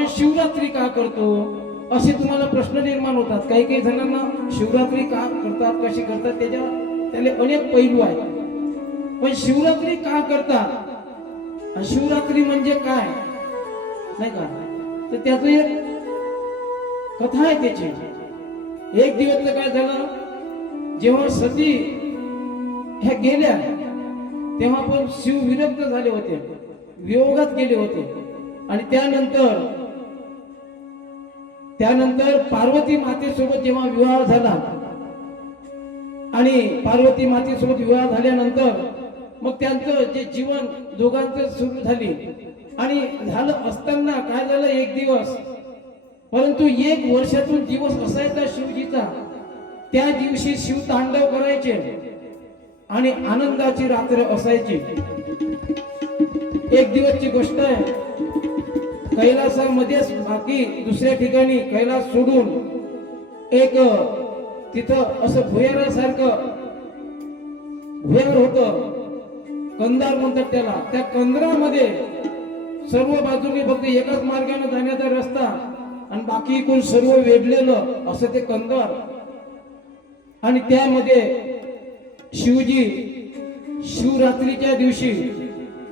आपण शिवरात्री का करतो? असे तुम्हाला प्रश्न निर्माण होतात. काही काही जणांना शिवरात्री का करतात कशी करतात त्याच्या त्याला अनेक पैलू आहेत. पण शिवरात्री का करतात? शिवरात्री म्हणजे काय? नाही का? तर त्याचं एक कथा आहे त्याची. एक दिवस काय झालं? जेव्हा सती ह्या गेल्या तेव्हा पण शिव विरक्त झाले होते. वियोगात गेले होते. आणि त्यानंतर त्यानंतर पार्वती मातेसोबत जेव्हा विवाह झाला आणि पार्वती मातेसोबत विवाह झाल्यानंतर मग त्यांचं जे जीवन दोघांचं सुरू झाली. आणि झालं असताना काय झालं एक दिवस परंतु एक वर्षातून दिवस असायचा शिवजीचा. त्या दिवशी शिव तांडव करायचे आणि आनंदाची रात्र असायची. एक दिवसची गोष्ट आहे कैलासामध्येच बाकी दुसऱ्या ठिकाणी कैलास सोडून एक तिथं असं भुयारासारखं भुयार होत. कंदार म्हणतात त्याला. त्या कंदरामध्ये सर्व बाजूने फक्त एकाच मार्गाने जाण्याचा रस्ता आणि बाकी इकडून सर्व वेढलेलं असं ते कंदर आणि त्यामध्ये शिवजी शिवरात्रीच्या दिवशी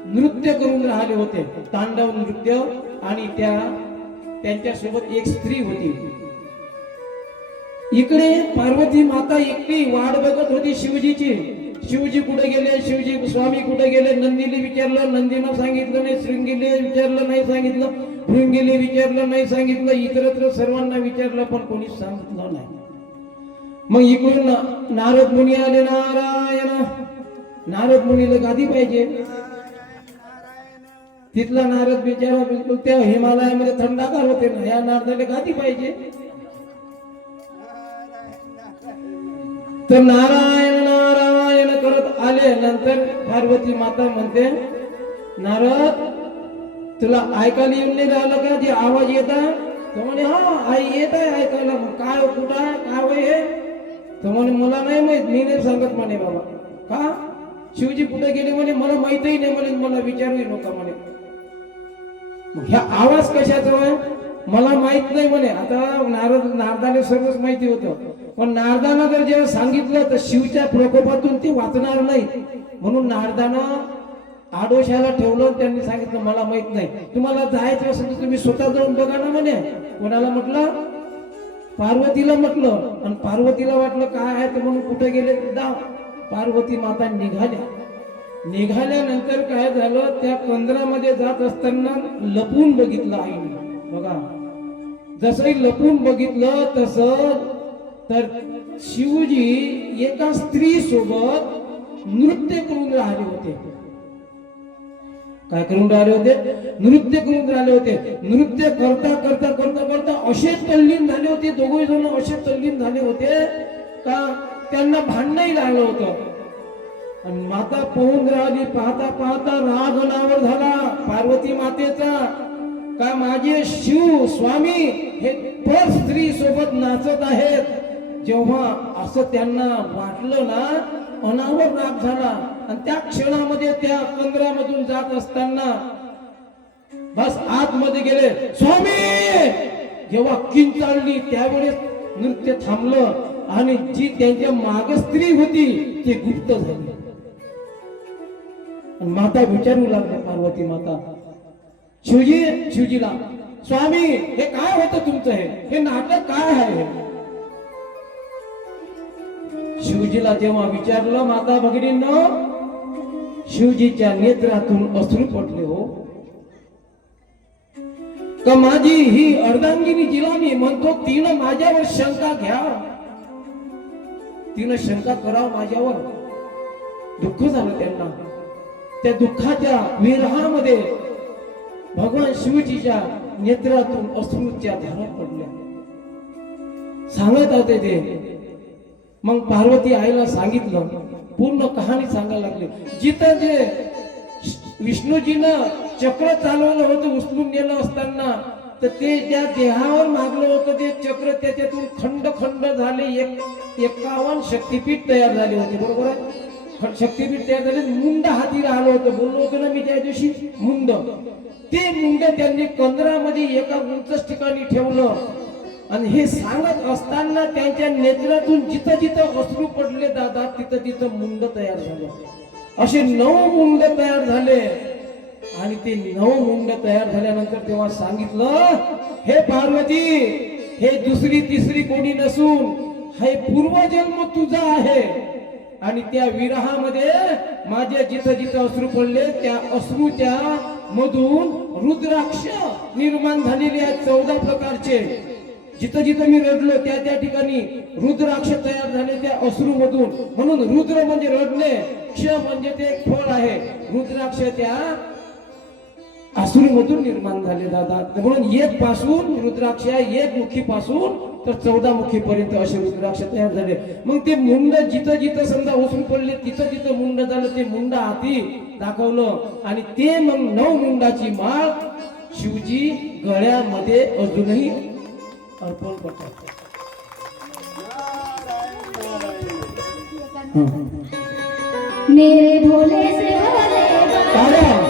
नृत्य करून राहिले होते. तांडव नृत्य आणि त्या त्यांच्यासोबत एक स्त्री होती. इकडे पार्वती माता एकटी वाट बघत होती शिवजीची. शिवजी कुठे गेले? शिवजी स्वामी कुठे गेले? नंदीने विचारलं. नंदीनं सांगितलं नाही. शृंगीले विचारलं नाही सांगितलं. भृंगीले विचारलं नाही सांगितलं. इतरत्र सर्वांना विचारलं पण कोणी सांगितलं नाही. मग इकडून नारद मुनी आले. नारायण. नारद मुनीला गादी पाहिजे. तिथला नारद बिचारा बिलकुल त्या हिमालयामध्ये थंडागार होते ना. या नारदाला गादी पाहिजे. तर नारायण नारायण करत आले नंतर पार्वती माता म्हणते नारद तुला ऐकायला येऊन नाही राहिलं का? जे आवाज येत आहे तो म्हणे हा आई येत आहे ऐकायला. मग काय कुठं आहे काय वय हे? तो म्हणे मला नाही माहीत मी नाही सांगत म्हणे बाबा. का? शिवजी कुठे गेले म्हणे मला माहितही नाही म्हणे मला विचारूही नका म्हणे. ह्या आवाज कशाचा आहे मला माहीत नाही म्हणे. आता नारद नारदाने सर्वच माहिती होतं. पण नारदानं जर जेव्हा सांगितलं तर शिवच्या प्रकोपातून ते वाचणार नाही. म्हणून नारदानं आडोशाला ठेवलं त्यांनी सांगितलं मला माहीत नाही. तुम्हाला जायचं असेल तर तुम्ही स्वतः जाऊन बघा ना म्हणे. कोणाला म्हटलं? पार्वतीला म्हटलं. आणि पार्वतीला वाटलं काय आहे तर म्हणून कुठे गेले? दाव पार्वती माता निघाल्या. निघाल्यानंतर काय झालं? त्या कंदरामध्ये जात असताना लपून बघितलं आईने. बघा. जसंही लपून बघितलं तसं तर शिवजी एका स्त्री सोबत नृत्य करून राहिले होते. काय करून राहिले होते? नृत्य करून राहिले होते. नृत्य करता करता करता करता असे तल्लीन झाले होते. दोघे जण असे तल्लीन झाले होते का त्यांना भांडणही लागलं होतं. आणि माता पोहून राहिली पाहता पाहता राग अनावर झाला पार्वती मातेचा. का माझे शिव स्वामी हे पर स्त्री सोबत नाचत आहेत. जेव्हा असं त्यांना वाटलं ना अनावर राग झाला. आणि त्या क्षणामध्ये त्या कंदरामधून जात असताना बस आतमध्ये गेले स्वामी! जेव्हा किंचाळली त्यावेळेस नृत्य थांबलं. आणि जी त्यांच्या माग स्त्री होती ती गुप्त झाली. आणि माता विचारू लागल्या पार्वती माता. शिवजी शिवजीला स्वामी हे काय होतं तुमचं हे? हे नाटक काय आहे शिवजीला जेव्हा विचारलं माता भगिनींनो शिवजीच्या नेत्रातून अश्रू पटले हो. का माझी ही अर्धांगिनी जिला मी म्हणतो तिनं माझ्यावर शंका घ्या. तिनं शंका करावं माझ्यावर. दुःख झालं त्यांना. त्या दुःखाच्या विरहामध्ये भगवान शिवजीच्या नेत्रातून अश्रूच्या धारा पडल्या. सांगत होते ते. मग पार्वती आईला सांगितलं पूर्ण कहाणी सांगायला लागली. जिथं जे विष्णूजीनं चक्र चालवलं होतं उचलून नेलं असताना तर ते ज्या देहावर मागलं होतं ते चक्र त्याच्यातून खंड खंड झाले एक एकावन्न शक्तीपीठ तयार झाले होते. बरोबर आहे? शक्तीपीठ तयार झाले मुंड हाती राहिलं होतं. बोललो होतो ना मी त्या दिवशी मुंड. ते मुंड त्यांनी कंदरामध्ये एका उंच ठिकाणी ठेवलं. आणि हे सांगत असताना त्यांच्या नेत्रातून जिथं जिथं अश्रू पडले दादा तिथं तिथं मुंड तयार झालं. असे नऊ मुंड तयार झाले. आणि ते नऊ मुंड तयार झाल्यानंतर तेव्हा सांगितलं हे पार्वती हे दुसरी तिसरी कोणी नसून हे पूर्वजन्म तुझा आहे. आणि त्या विरहामध्ये माझ्या जिथं जिथं अश्रू पडले त्या अश्रूच्या मधून रुद्राक्ष निर्माण झालेले आहेत चौदा प्रकारचे. जिथं जिथं मी रडलो त्या त्या ठिकाणी रुद्राक्ष तयार झाले त्या अश्रू मधून म्हणून रुद्र म्हणजे रडणे क्ष म्हणजे ते एक फळ आहे. रुद्राक्ष त्या अश्रू मधून निर्माण झाले दादा. म्हणून एक पासून रुद्राक्ष एक मुखी पासून तर चौदा मुखी पर्यंत असे रुद्राक्ष तयार झाले. मग ते मुंड जिथं जिथं समजा ओसून पडले तिथं जिथं मुंड झालं ते मुंड हाती दाखवलं. आणि ते मग नऊ मुंडाची माळ शिवजी गळ्यामध्ये अजूनही अर्पण करतात. मेरे भोले से भोले